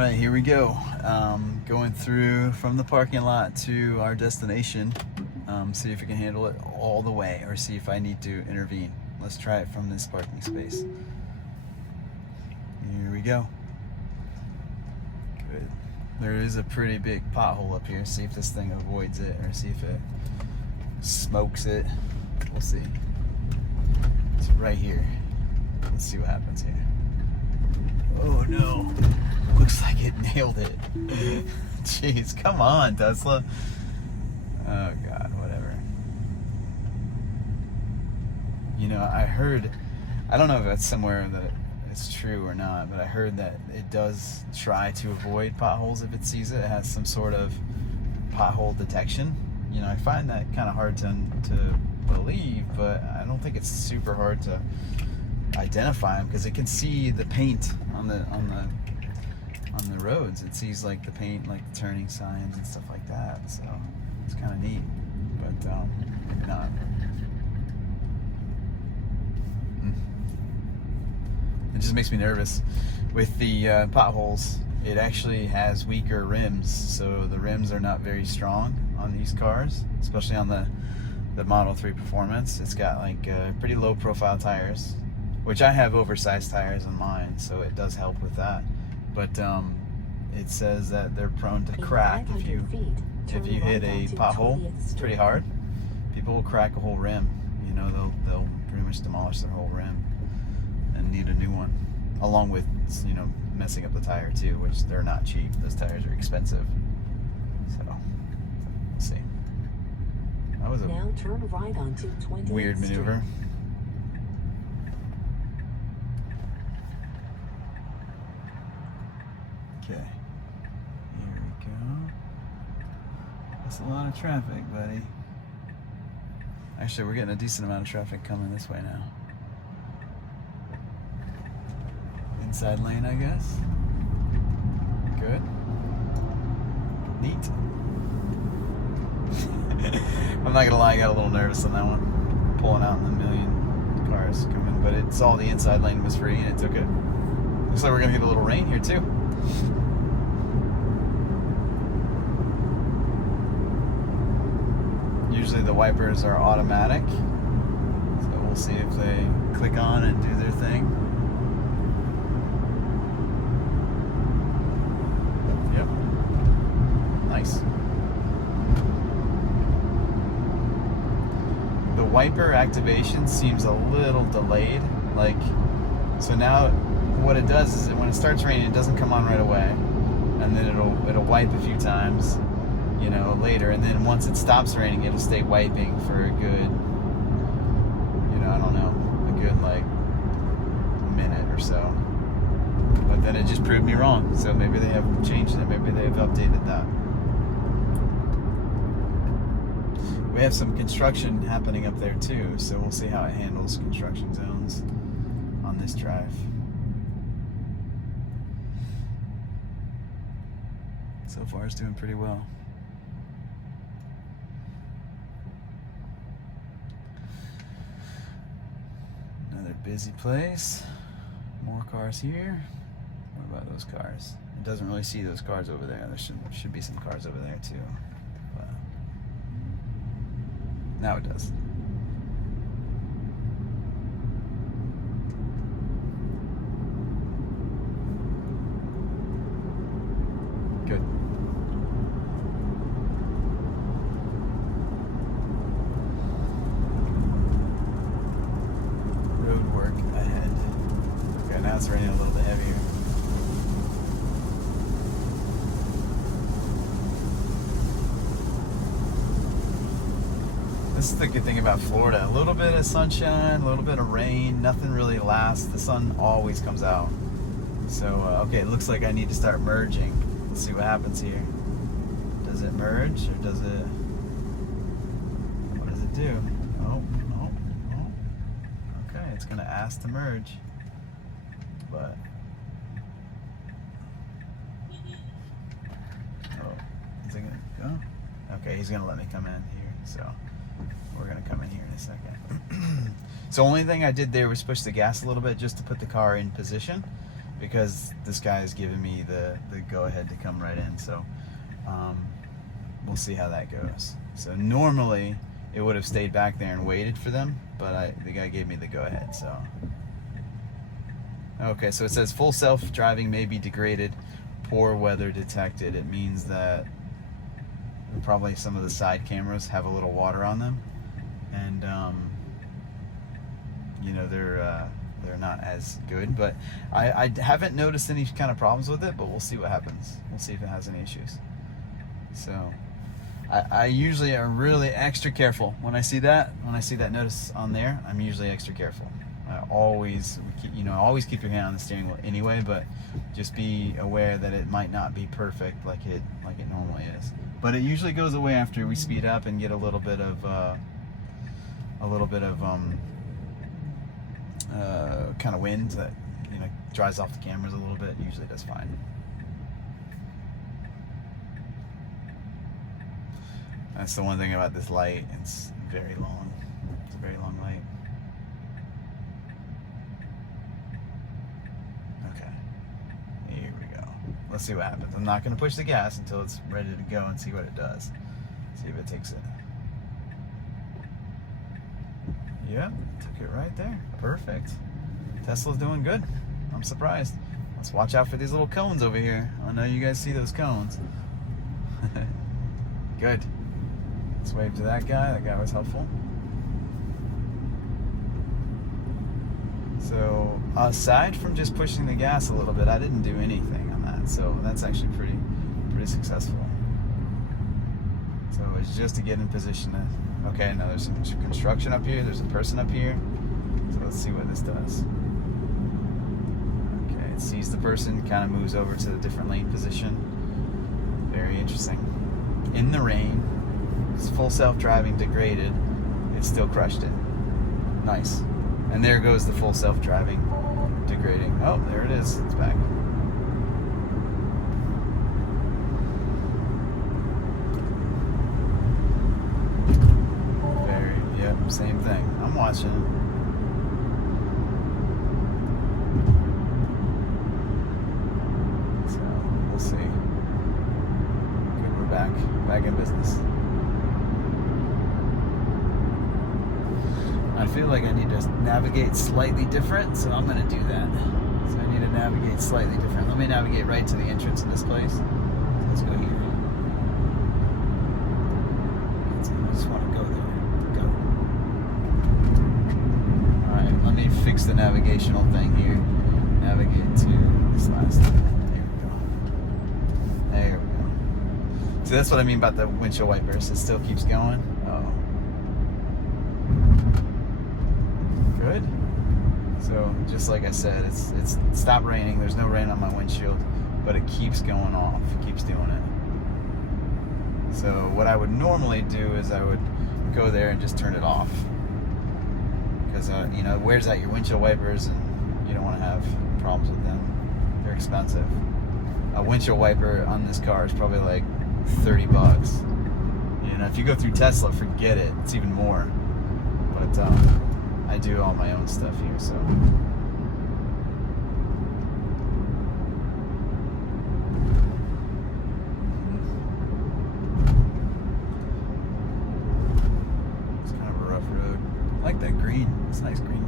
Right, here we go. Going through from the parking lot to our destination. See if we can handle it all the way, or see if I need to intervene. Let's try it from this parking space. Here we go. Good. There is a pretty big pothole up here. See if this thing avoids it, or see if it smokes it. We'll see. It's right here. Let's see what happens here. Oh no. Looks like it nailed it. Jeez, come on, Tesla. Oh God, whatever. You know, I don't know if that's somewhere that it's true or not, but I heard that it does try to avoid potholes if it sees it. It has some sort of pothole detection. You know, I find that kind of hard to believe, but I don't think it's super hard to identify them, because it can see the paint on the roads. It sees like the paint, like the turning signs and stuff like that. So it's kind of neat, but maybe not. It just makes me nervous with the potholes. It actually has weaker rims, so the rims are not very strong on these cars, especially on the Model 3 Performance. It's got like pretty low profile tires, which I have oversized tires on mine, so it does help with that. But it says that they're prone to crack if you hit a pothole pretty hard. People will crack a whole rim. You know, they'll pretty much demolish their whole rim and need a new one, along with, you know, messing up the tire too, which they're not cheap. Those tires are expensive. So we'll see. That was a now turn right onto 20th weird maneuver. Okay, here we go. That's a lot of traffic, buddy. Actually, we're getting a decent amount of traffic coming this way now. Inside lane, I guess. Good. Neat. I'm not gonna lie, I got a little nervous on that one. Pulling out in the million cars coming, but it saw the inside lane was free and it took it. Looks like we're gonna get a little rain here too. Usually the wipers are automatic, so we'll see if they click on and do their thing. Yep. Nice. The wiper activation seems a little delayed. Like, so now what it does is that when it starts raining, it doesn't come on right away, and then it'll wipe a few times, you know, later, and then once it stops raining, it'll stay wiping for a good, you know, I don't know, a good like minute or so. But then it just proved me wrong, so maybe they have changed it, maybe they've updated that. We have some construction happening up there too, so we'll see how it handles construction zones on this drive. So far it's doing pretty well. Another busy place. More cars here. What about those cars? It doesn't really see those cars over there. There should be some cars over there too. But now it does. Good. Road work ahead. Okay, now it's raining a little bit heavier. This is the good thing about Florida. A little bit of sunshine, a little bit of rain, nothing really lasts. The sun always comes out. So, okay, it looks like I need to start merging. Let's see what happens here. Does it merge, or does it, what does it do? Oh. Okay, it's gonna ask to merge, but, is it gonna go? Okay, he's gonna let me come in here, so we're gonna come in here in a second. So the only thing I did there was push the gas a little bit just to put the car in position. because this guy has given me the go ahead to come right in. So we'll see how that goes. So normally it would have stayed back there and waited for them, but the guy gave me the go ahead. So okay, so it says full self-driving may be degraded, poor weather detected. It means that probably some of the side cameras have a little water on them, and you know, they're not as good. But I haven't noticed any kind of problems with it, but we'll see what happens. We'll see if it has any issues. So I usually am really extra careful when I see that notice on there. I'm usually extra careful. Always keep your hand on the steering wheel anyway, but just be aware that it might not be perfect like it normally is. But it usually goes away after we speed up and get a little bit of kind of wind that, you know, dries off the cameras a little bit. It usually does fine. That's the one thing about this light. It's very long. It's a very long light. Okay. Here we go. Let's see what happens. I'm not going to push the gas until it's ready to go and see what it does. See if it takes it. Yep, took it right there. Perfect. Tesla's doing good. I'm surprised. Let's watch out for these little cones over here. I know you guys see those cones. Good. Let's wave to that guy. That guy was helpful. So aside from just pushing the gas a little bit, I didn't do anything on that. So that's actually pretty successful. So it's just to get in position to, okay, now there's some construction up here. There's a person up here. So let's see what this does. Okay, it sees the person, kind of moves over to the different lane position. Very interesting. In the rain, it's full self-driving degraded. It still crushed it. Nice. And there goes the full self-driving degrading. Oh, there it is. It's back. Same thing. I'm watching. So we'll see. Good, we're back in business. I feel like I need to navigate slightly different, so I'm going to do that. So I need to navigate slightly different. Let me navigate right to the entrance of this place. So let's go here. I just want to go there. Let me fix the navigational thing here. Navigate to this last thing. There we go. So that's what I mean about the windshield wipers. It still keeps going. Oh. Good. So just like I said, it's stopped raining. There's no rain on my windshield, but it keeps going off. It keeps doing it. So what I would normally do is I would go there and just turn it off. Because you know, it wears out your windshield wipers, and you don't want to have problems with them. They're expensive. A windshield wiper on this car is probably like $30. You know, if you go through Tesla, forget it. It's even more. But I do all my own stuff here, so. It's kind of a rough road. I like that green. It's a nice green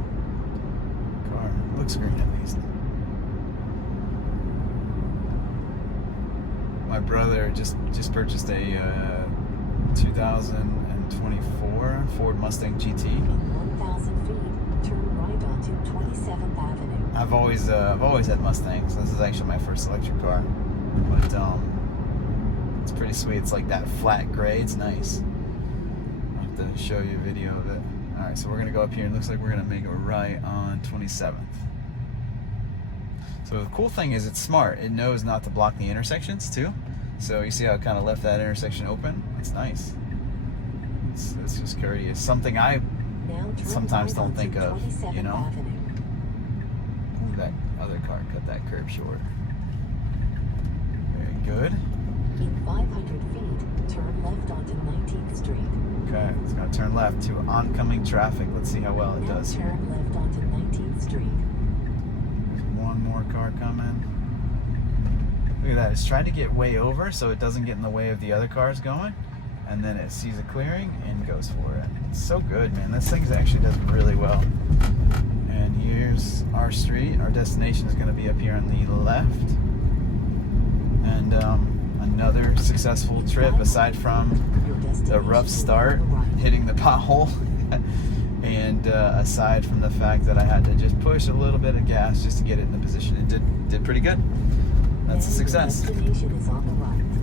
car. It looks green at least. My brother just purchased a 2024 Ford Mustang GT. In 1,000 feet, turn right onto 27th Avenue. I've always had Mustangs. This is actually my first electric car, but it's pretty sweet. It's like that flat gray. It's nice. I'll have to show you a video of it. All right, so we're gonna go up here. It looks like we're gonna make a right on 27th. So the cool thing is it's smart. It knows not to block the intersections too. So you see how it kind of left that intersection open? It's nice. It's just courteous. Something I sometimes don't think of, you know? Ooh, that other car cut that curb short. Very good. In 500 feet, turn left onto 19th Street. Okay, it's gonna turn left to oncoming traffic. Let's see how well it does here. Turn left onto 19th Street. There's one. one more car coming. Look at that. It's trying to get way over so it doesn't get in the way of the other cars going. And then it sees a clearing and goes for it. It's so good, man. This thing actually does really well. And here's our street. Our destination is going to be up here on the left. And another successful trip aside from the rough start, hitting the pothole. And aside from the fact that I had to just push a little bit of gas just to get it in the position. It did pretty good. That's a success. Destination is on the right.